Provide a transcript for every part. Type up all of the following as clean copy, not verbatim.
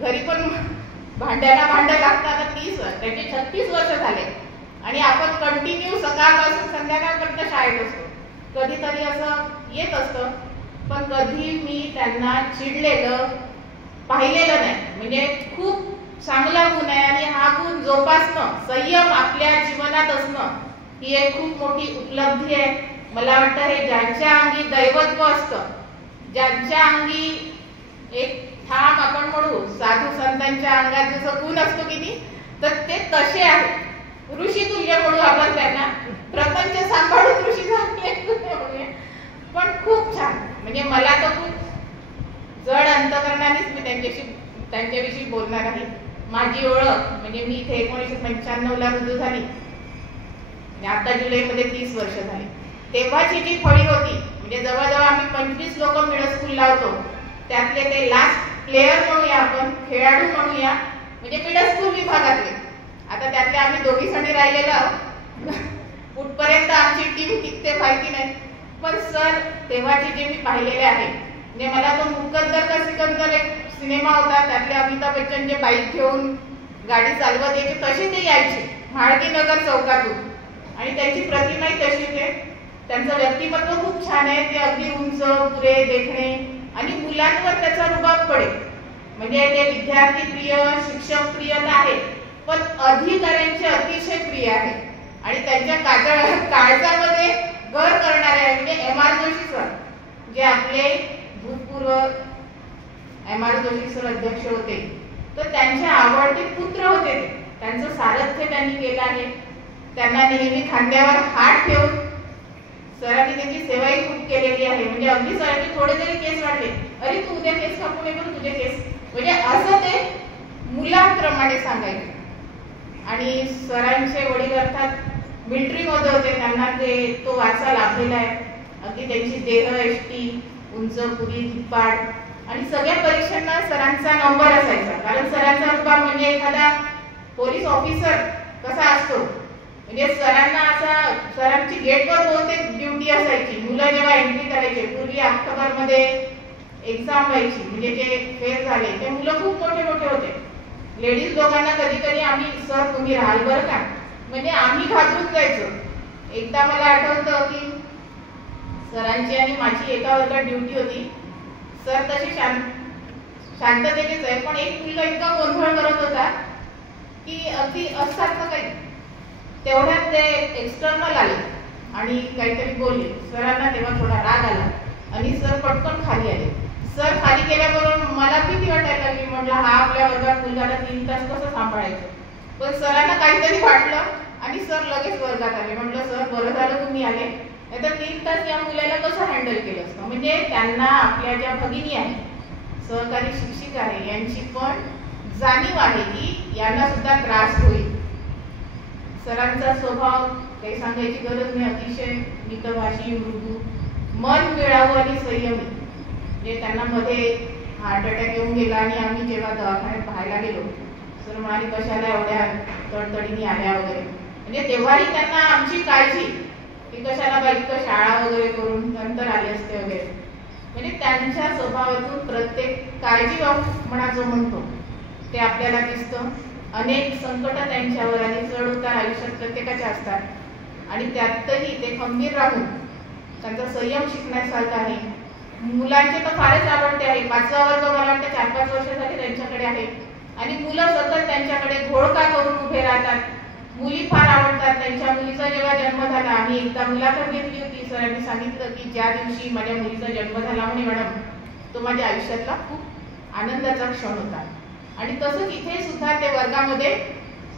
घरी पण भांड्याला भांडं लागतात. 30 त्याचे 36 वर्ष झाले आणि आपण कंटिन्यू सकाळपासून संध्याकाळपर्यंत शाळेत असतो. कधीतरी असं येत असतं, पण कधी मी त्यांना चिडलेलं पाहिलेलं नाही. म्हणजे खूप चांगला गुण आहे आणि हा गुण जोपासणं, संयम आपल्या जीवनात असणं ही एक खूप मोठी उपलब्धी आहे. मला वाटतं हे ज्यांच्या अंगी दैवत्व असतं, ज्यांच्या अंगी एक ठाम आपण म्हणू साधू संतांच्या अंगात जसं गुण असतो की नाही, तर ते तसे आहेत. ऋषी तुल्य म्हणू आपण त्यांना, प्रपंच सांभाळून ऋषी म्हणूया. पण खूप छान, म्हणजे मला तर खूप जड अंतकरणानेच मी त्यांच्याविषयी बोलणार आहे. माझी ओळख म्हणजे मी इथे 1995ला रुजू झाली, आता जुलैमध्ये 30 वर्ष झाली. तेव्हाची जी फळी होती, म्हणजे जवळजवळ आम्ही 25 लोक मिडल स्कूलला होतो. त्यातले ते लास्ट प्लेयर म्हणूया आपण, खेळाडू म्हणूया, म्हणजे मिडल स्कूल विभागातले. आता त्यातले आम्ही दोघी जणी राहिलेलो आहोत. कुठपर्यंत आमची टीम टिकते माहिती नाही, पण सर तेव्हाचे जे मी पाहिलेले आहे, म्हणजे मला तो मुकद्दर का सिकंदर एक सिनेमा होता, त्यातले अमिताभ बच्चन जे बाईक घेऊन गाडी चालवत यायचे तसे ते यायचे म्हाळकीनगर चौकातून, आणि त्यांची प्रतिमाही तशी आहे. त्यांचं व्यक्तिमत्व खूप छान आहे. ते अगदी उंच, पुरे देखणे आणि मुलांवर त्याचा रुबाब पडे. म्हणजे ते विद्यार्थी प्रिय, शिक्षक प्रिय आहे, पण अधिकाऱ्यांचे अतिशय प्रिय आहे. आणि त्यांच्या काळजामध्ये घर करणारे आहे म्हणजे M.R. जोशी सर, जे आपले भूतपूर्व M.R. जोशी सर अध्यक्ष होते, तर त्यांचे आवडते पुत्र होते. त्यांचं सारथ्य त्यांनी केलं आहे. त्यांना नेहमी खांद्यावर हात ठेवून सरांनी त्यांची सेवाही खूप केलेली आहे. म्हणजे अगदी सरांनी थोडे जरी केस वाढले, अरे तू उद्या केस कापून ये बरं तुझे केस, म्हणजे असं ते मुलांप्रमाणे सांगायचे. आणि सरांचे वडील अर्थात मिलिटरीमध्ये होते, त्यांना तो वारसा लाभलेला आहे. अगदी त्यांची देह एष्टी, उंच, पुरी, धिप्पाड, आणि सगळ्या परीक्षांना सरांचा नंबर असायचा. कारण सरांचा रुबाब म्हणजे एखादा पोलीस ऑफिसर कसा असतो, म्हणजे सरांना असा, सरांची गेटवर बहुतेक ड्युटी असायची. मुलं जेव्हा एंट्री करायचे, पूर्वी ऑक्टोबरमध्ये एक्झाम व्हायची, म्हणजे जे फेल झाले ते मुलं खूप मोठे मोठे होते. लेडीज लोकांना कधी कधी आम्ही, सर तुम्ही राहाल बरं का, म्हणजे आम्ही घाबरून जायचो. एकदा मला आठवतं की सरांची आणि माझी एका वर्गात ड्युटी होती. सर तसे शांततेचेच आहे, पण एक मुलगा इतका गोंधळ करत होता की अगदी असतात काही. तेवढ्यात ते एक्सटर्नल आले आणि काहीतरी बोलले सरांना. तेव्हा थोडा राग आला आणि सर पटकन खाली आले. सर खाली गेल्याबरोबर मला भीती वाटायला लागली. म्हटलं हा आपल्या वर्गात मुलगाला 3 तास कसं सांभाळायचं. पण सरांना काहीतरी वाटलं आणि सर लगेच वर्गात आले. म्हटलं सर बरं झालं तुम्ही आले, नाहीतर 3 तास या मुलाला कसं हँडल केलं असतं. म्हणजे त्यांना आपल्या ज्या भगिनी आहेत, सहकारी शिक्षिक आहे, यांची पण जाणीव आहे की यांना सुद्धा त्रास होईल. सरांचा स्वभाव काही सांगायची गरज नाही, अतिशय मितभाषी, मृदू, मन मिळावं आणि संयमी. म्हणजे त्यांना मध्ये हार्ट अटॅक येऊन गेला आणि आम्ही जेव्हा दवाखान्यात पाहायला गेलो, सर म्हणाले कशाला एवढ्या तडतडीने आल्या वगैरे. म्हणजे तेव्हाही त्यांना आमची काळजी की कशाला बाईक शाळा वगैरे करून नंतर आले असते वगैरे. म्हणजे त्यांच्या स्वभावातून प्रत्येक काळजी म्हणा जो म्हणतो ते आपल्याला दिसतं. अनेक संकट त्यांच्यावर आणि चढ उतार आयुष्यात प्रत्येकाचे असतात, आणि त्यातही ते खंबीर राहून त्यांचा संयम शिकण्यासारखा आहे. मुलांचे तर फारच आवडते आहे. 5वा वर्ग मला वाटतं 4-5 वर्ष झाले त्यांच्याकडे आहे, आणि मुलं सतत त्यांच्याकडे घोळका करून उभे राहतात. मुली फार आवडतात. त्यांच्या मुलीचा जेव्हा जन्म झाला, आम्ही एकदा मुलाखत घेतली होती, सरांनी सांगितलं की ज्या दिवशी माझ्या मुलीचा जन्म झाला म्हणे मॅडम, तो माझ्या आयुष्यातला खूप आनंदाचा क्षण होता. आणि तसंच इथे सुद्धा ते वर्गामध्ये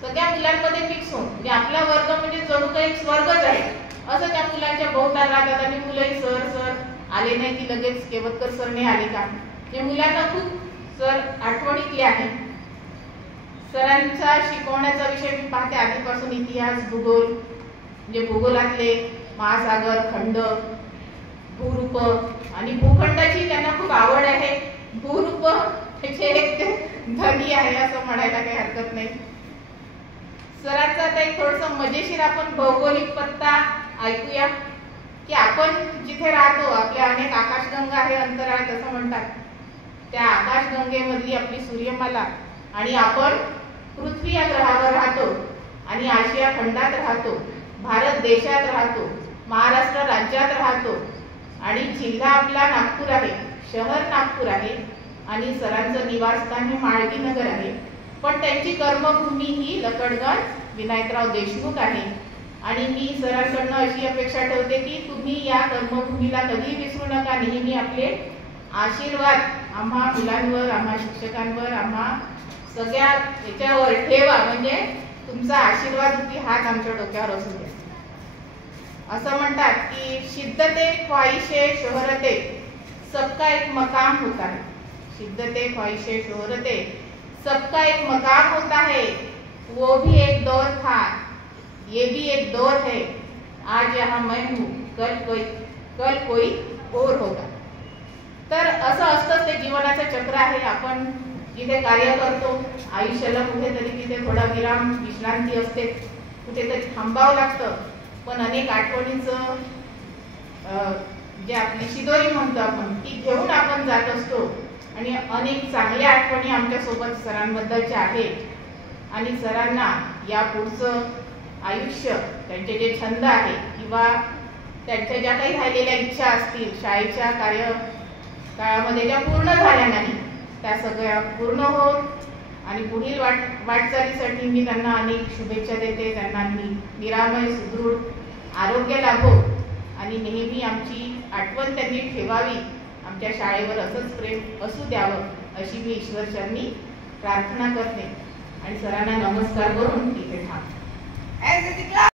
सगळ्या मुलांमध्ये मिक्स होऊन, म्हणजे आपला वर्ग म्हणजे जणू काही स्वर्गच आहे असं त्या मुलांच्या बहुतार राहतात. आणि मुलंही सर सर आले नाही की लगेच केवतकर सर नाही आले का, ते मुलांना खूप सर आठवणीतले आहे. सरांचा शिकवण्याचा विषय मी पाहते आधीपासून इतिहास, भूगोल, म्हणजे भूगोलातले महासागर, खंड, भूरूप आणि भूखंडाची त्यांना खूप आवड आहे. भूरूप त्याचे एक धनी आहे असं म्हणायला काही हरकत नाही. सरांचा आता एक थोडंसं मजेशीर आपण भौगोलिक पत्ता ऐकूया की आपण जिथे राहतो, आपल्या अनेक आकाशगंगा आहे, अंतराळ तसं म्हणतात, त्या आकाशगंगेमधली आपली सूर्यमाला आणि आपण पृथ्वी या ग्रहावर राहतो आणि आशिया खंडात राहतो, भारत देशात राहतो, महाराष्ट्र राज्यात राहतो आणि जिल्हा आपला नागपूर आहे, शहर नागपूर आहे आणि सरांचं निवासस्थान हे माळवी नगर आहे. पण त्यांची कर्मभूमी ही लकडगंज विनायकराव देशमुख आहे. आणि मी सरांकडनं अशी अपेक्षा ठेवते की तुम्ही या कर्मभूमीला कधी विसरू नका. नेहमी आपले आशीर्वाद आम्हा मुलांवर, आम्हा शिक्षकांवर, आम्हा सगळ्या याच्यावर ठेवा. म्हणजे तुमचा आशीर्वाद रूपी हात आमच्या डोक्यावर असू द्या. असं म्हणतात की शिद्दते ख्वाहिशे शोहरते सबका एक मकाम होता है. शिद्दते ख्वाहिशे शोहरते सबका एक मकाम होता है. वो भी एक दौर था, ये भी एक दौर है. आज यहाँ मैं हूँ, कल कोई और होगा. तर असं असतं ते जीवनाचं चक्र आहे. आपण जिथे कार्य करतो आयुष्याला कुठेतरी तिथे थोडा विराम विश्रांती असते, कुठेतरी थांबावं लागतं. पण अनेक आठवणींचं जे आपली शिदोरी म्हणतो आपण ती घेऊन आपण जात असतो आणि अनेक चांगल्या आठवणी आमच्यासोबत सरांबद्दलच्या आहेत. आणि सरांना या पुढचं आयुष्य त्यांचे जे छंद आहे किंवा त्यांच्या ज्या काही राहिलेल्या इच्छा असतील शाळेच्या कार्यकाळामध्ये ज्या पूर्ण झाल्या नाही त्या सगळ्या पूर्ण होत आणि पुढील वाटचालीसाठी मी त्यांना अनेक शुभेच्छा देते. त्यांना निरामय सुदृढ आरोग्य लाभो आणि नेहमी आमची आठवण त्यांनी ठेवावी. आमच्या शाळेवर असंच प्रेम असू द्यावं अशी मी ईश्वरचरणी प्रार्थना करते आणि सरांना नमस्कार करून इथे थांबते.